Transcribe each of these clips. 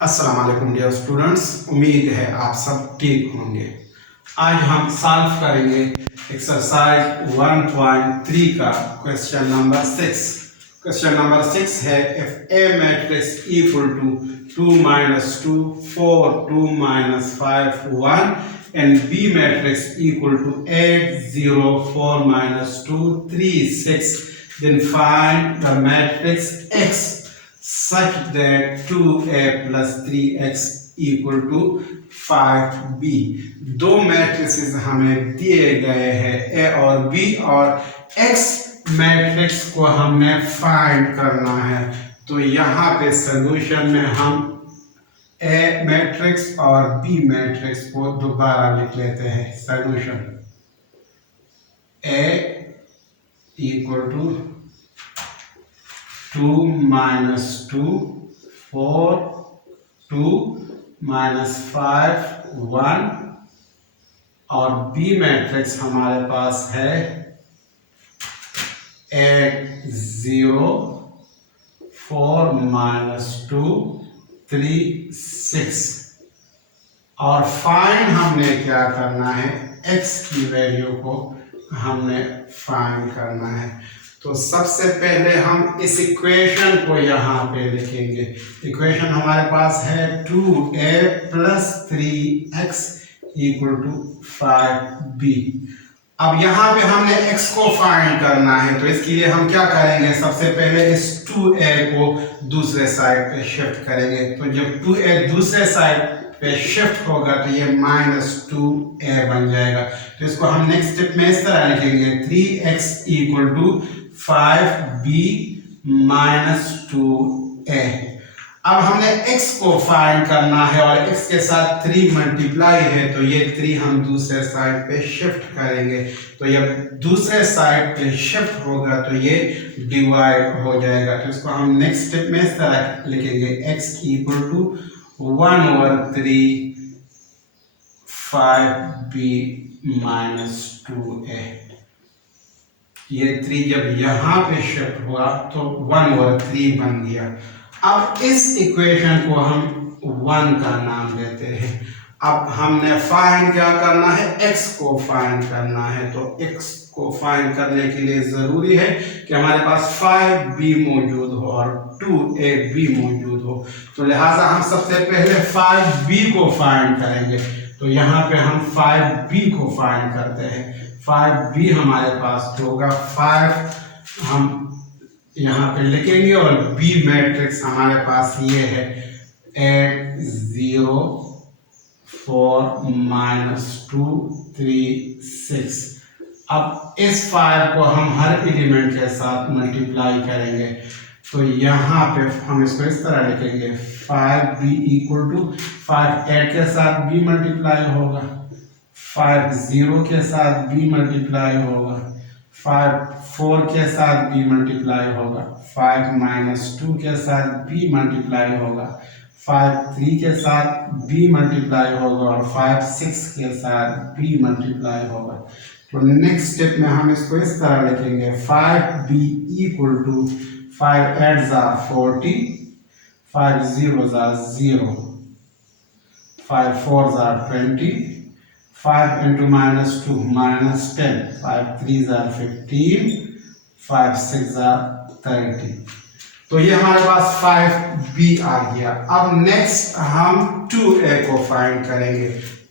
अस्सलाम वालेकुम dear students, उम्मीद है आप सब ठीक होंगे। आज हम सॉल्व करेंगे एक्सरसाइज 1.3 का क्वेश्चन नंबर 6। क्वेश्चन नंबर 6 है if a matrix equal to 2 - 2 4 2 - 5 1 and B matrix equal to 8 0 4 - 2 3 6, then find the matrix X such that 2a plus 3x equal to 5b। दो मैट्रिसेस हमें दिए गए हैं a और b, और x matrix को हमने फाइंड करना है। तो यहाँ पे सॉल्यूशन में हम a मैट्रिक्स और b मैट्रिक्स को दोबारा लिख लेते हैं। सॉल्यूशन a इक्वल टू 2 - 2 4 2 - 5 1, और B मैट्रिक्स हमारे पास है 8 0 4 - 2 3 6, और फाइंड हमने क्या करना है, x की वैल्यू को हमने फाइंड करना है। तो सबसे पहले हम इस इक्वेशन को यहाँ पे लिखेंगे। इक्वेशन हमारे पास है 2a plus 3x equal to 5b। अब यहाँ पे हमने x को फाइंड करना है, तो इसके लिए हम क्या करेंगे, सबसे पहले इस 2a को दूसरे साइड पे शिफ्ट करेंगे। तो जब 2a दूसरे साइड पे शिफ्ट होगा तो ये -2a बन जाएगा। तो इसको हम नेक्स्ट स्टेप में इस तरह लिखेंगे 3x equal to 5b - 2a। अब हमने x को फाइंड करना है और x के साथ 3 मल्टीप्लाई है, तो ये 3 हम दूसरे साइड पे शिफ्ट करेंगे। तो जब दूसरे साइड पे शिफ्ट होगा तो ये डिवाइड हो जाएगा। तो इसको हम नेक्स्ट स्टेप में इस तरह लिखेंगे x equal to 1/3 5b - 2a। ये 3 जब यहाँ पे शिफ्ट हुआ तो 1/3 बन गया। अब इस इक्वेशन को हम 1 का नाम देते हैं। अब हमने फाइंड क्या करना है, x को फाइंड करना है। तो x को फाइंड करने के लिए जरूरी है कि हमारे पास 5b मौजूद हो और 2ab मौजूद हो। तो लिहाजा हम सबसे पहले 5b को फाइंड करेंगे। तो यहाँ पे हम 5b को फाइंड करते हैं। 5b हमारे पास होगा 5 हम यहाँ पे लिखेंगे, और b मैट्रिक्स हमारे पास ये है 8 0 4 - 2 3 6। अब इस 5 को हम हर एलिमेंट के साथ मल्टीप्लाई करेंगे। तो यहाँ पे हम इसको इस तरह लिखेंगे 5b इक्वल टू 5 8 के साथ b मल्टीप्लाई होगा, 5 0 के साथ b मल्टीप्लाई होगा, 5 4 के साथ b मल्टीप्लाई होगा, 5 - 2 के साथ b मल्टीप्लाई होगा, 5 3 के साथ b मल्टीप्लाई होगा, और 5 6 के साथ b मल्टीप्लाई होगा। तो नेक्स्ट स्टेप में हम इसको इस तरह लिखेंगे 5b equal to 5 8s are 40, 5 0s are 0, 5 4s are 20, 5 into -2 -10, 5 3s are 15, 5 6s are 30। तो ये हमारे पास 5b आ गया। अब नेक्स्ट हम 2a को फाइंड करेंगे।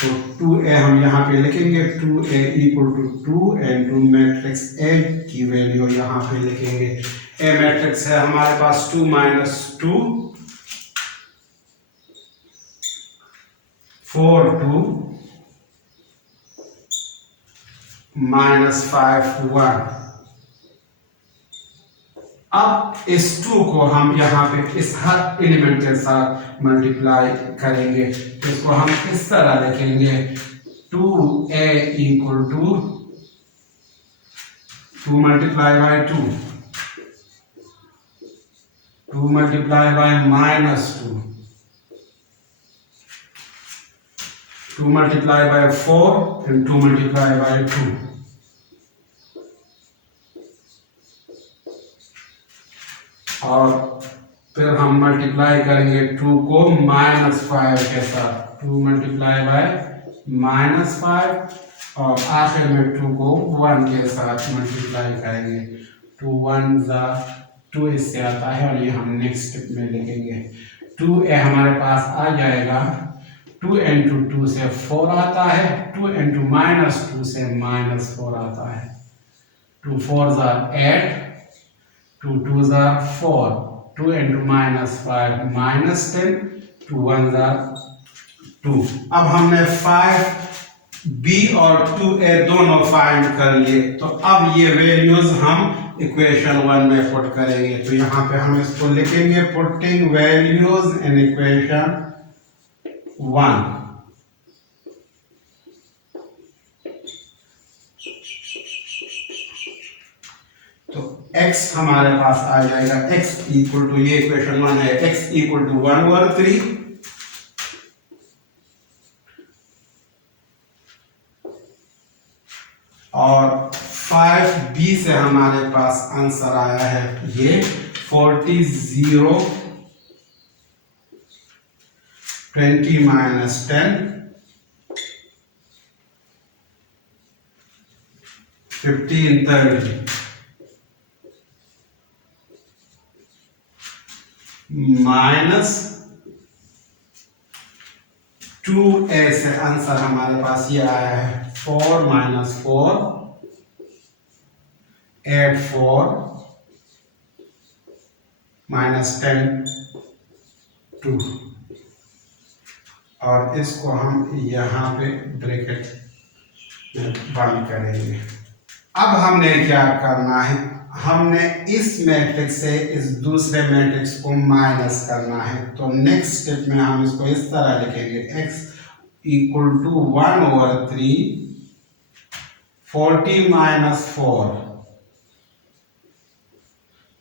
तो 2a हम यहाँ पे लिखेंगे 2a equal to 2 into matrix a की वैल्यू यहाँ पे लिखेंगे। a मैट्रिक्स है हमारे पास 2 - 2 4 2 -5 1। अब इस 2 को हम यहाँ पे इस हर एलिमेंट के साथ मल्टीप्लाई करेंगे। तो इसको हम इस तरह लिखेंगे 2a equal to 2 multiply by 2, 2 multiply by -2, 2 multiply by 4 and 2 multiply by 2। और फिर हम मल्टीप्लाई करेंगे 2 को -5 के साथ, 2 मल्टीप्लाई बाय -5 और आखिर में 2 को 1 के साथ मल्टीप्लाई करेंगे। 2 1 ज़ा 2 इससे आता है और ये हम नेक्स्ट स्टेप में लिखेंगे। 2a हमारे पास आ जाएगा, 2 इंटू 2 से 4 आता है, 2 इंटू -2 से -4 आता है। 2 4 ज़ा 8, 2 2 ज़ा 4, 2 इंटू -5 -10, 2 1 ज़ा 2। अब हमने 5b और 2a दोनों फाइंड कर लिए, तो अब ये वैल्यूज हम इक्वेशन 1 में पुट करेंगे। तो यहाँ पे हम इसको लिखेंगे, पुटिंग वैल्यूज इन इक्वेशन 1। तो x हमारे पास आ जाएगा, x इक्वल टू, ये इक्वेशन 1 है, x इक्वल टू 1/3 और 5b से हमारे पास आंसर आया है ये 40 0 20 -10 15 30 -2a से आंसर हमारे पास ये आया है 4 - 4 8 4 -10 2 और इसको हम यहाँ पे ब्रैकेट में बंद करेंगे। अब हमने क्या करना है, हमने इस मैट्रिक्स से इस दूसरे मैट्रिक्स को माइनस करना है। तो नेक्स्ट स्टेप में हम इसको इस तरह लिखेंगे, x इक्वल टू 1/3 40 - 4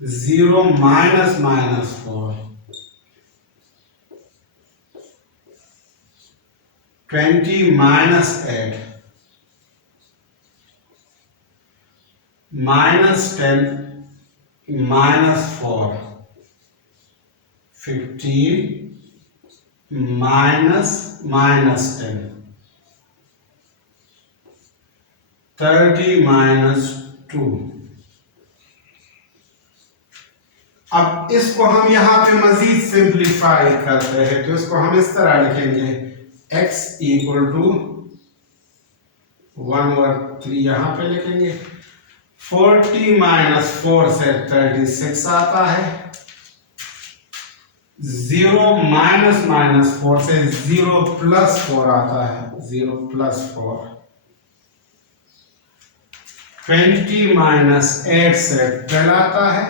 0 -4 20 - 8 -10 -4 15 -10 30 - 2। अब इसको हम यहाँ पे मजीद सिंप्लीफाई करते हैं, तो इसको हम इस तरह लिखेंगे, x इक्वल टू 1/3 यहाँ पे लिखेंगे, 40 - 4 से 36 आता है, 0 -4 से 0 + 4 आता है, 0 + 4, 20 - 8 से 12 आता है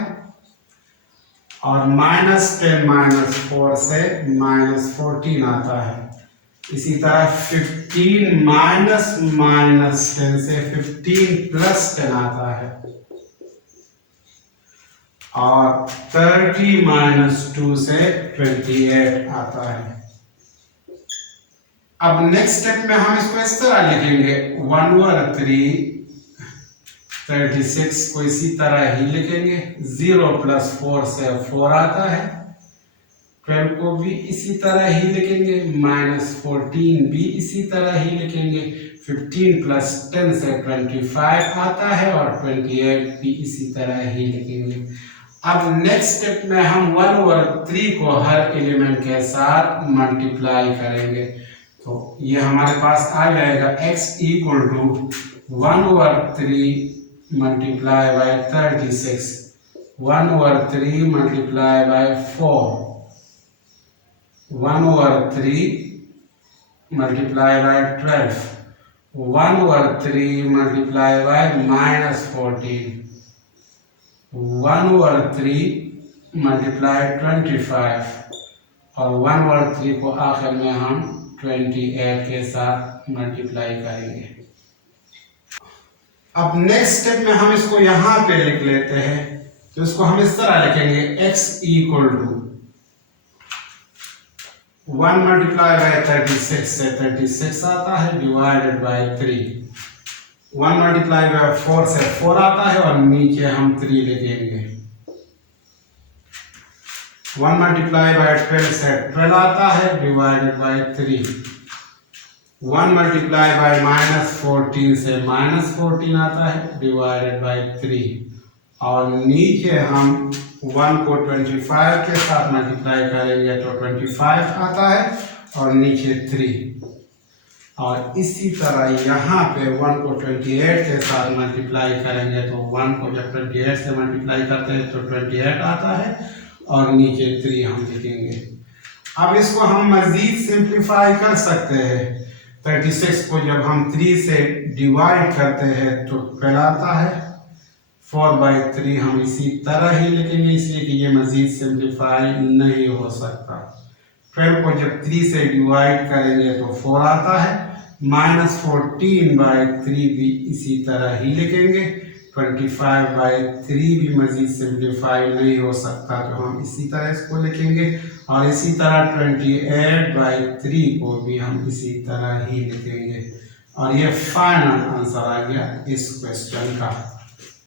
और -10 - 4 से -14 आता है। इसी तरह 15 -10 से 15 + 10 आता है और 30 - 2 से 28 आता है। अब नेक्स्ट स्टेप में हम इसको इस तरह लिखेंगे, 1/3 36 को इसी तरह ही लिखेंगे, 0 + 4 से 4 आता है, 12 को भी इसी तरह ही लिखेंगे, -14 भी इसी तरह ही लिखेंगे, 15 + 10 से 25 आता है और 28 भी इसी तरह ही लिखेंगे। अब नेक्स्ट स्टेप में हम 1/3 को हर एलिमेंट के साथ मल्टीप्लाई करेंगे। तो ये हमारे पास आ जाएगा, x equal to 1/3 multiply by 36, 1/3 multiply by 4, 1/3 multiply by 12, 1/3 multiply by -14, 1/3 multiply 25 और 1/3 को आखिर में हम 28 के साथ मल्टीप्लाई करेंगे। अब नेक्स्ट स्टेप में हम इसको यहां पे लिख लेते हैं, तो इसको हम इस तरह लिखेंगे, x equal to 1 multiply by 36 से 36 आता है, डिवाइडेड बाय 3, 1 मल्टीप्लाई बाय 4 से 4 आता है और नीचे हम 3 लिखेंगे, 1 मल्टीप्लाई बाय 12 से 12 आता है डिवाइडेड बाय 3। 1 मल्टीप्लाई बाय -14 से -14 आता है डिवाइडेड बाय 3। और नीचे हम 1 को 25 के साथ मल्टीप्लाई करेंगे तो 25 आता है और नीचे 3। और इसी तरह यहाँ पे 1 को 28 के साथ मल्टीप्लाई करेंगे तो 1 को जब 28 से मल्टीप्लाई करते हैं तो 28 आता है और नीचे 3 हम लिखेंगे। अब इसको हम मजीद सिंप्लीफाई कर सकते हैं। 36 को जब हम 3 से डिवाइड करते हैं तो 12 आता है। 4/3 हम इसी तरह ही लिखेंगे इसलिए कि ये मजीद सिंप्लीफाई नहीं हो सकता। 12 को जब 3 से डिवाइड करेंगे तो 4 आता है। -14/3 भी इसी तरह ही लिखेंगे। 25/3 भी मजीद सिंप्लीफाई नहीं हो सकता तो हम इसी तरह इसको लिखेंगे। और इसी तरह 28/3 को भी हम इसी तरह ही लिखेंगे। और ये फाइनल आंसर आ गया इस क्वेश्चन का।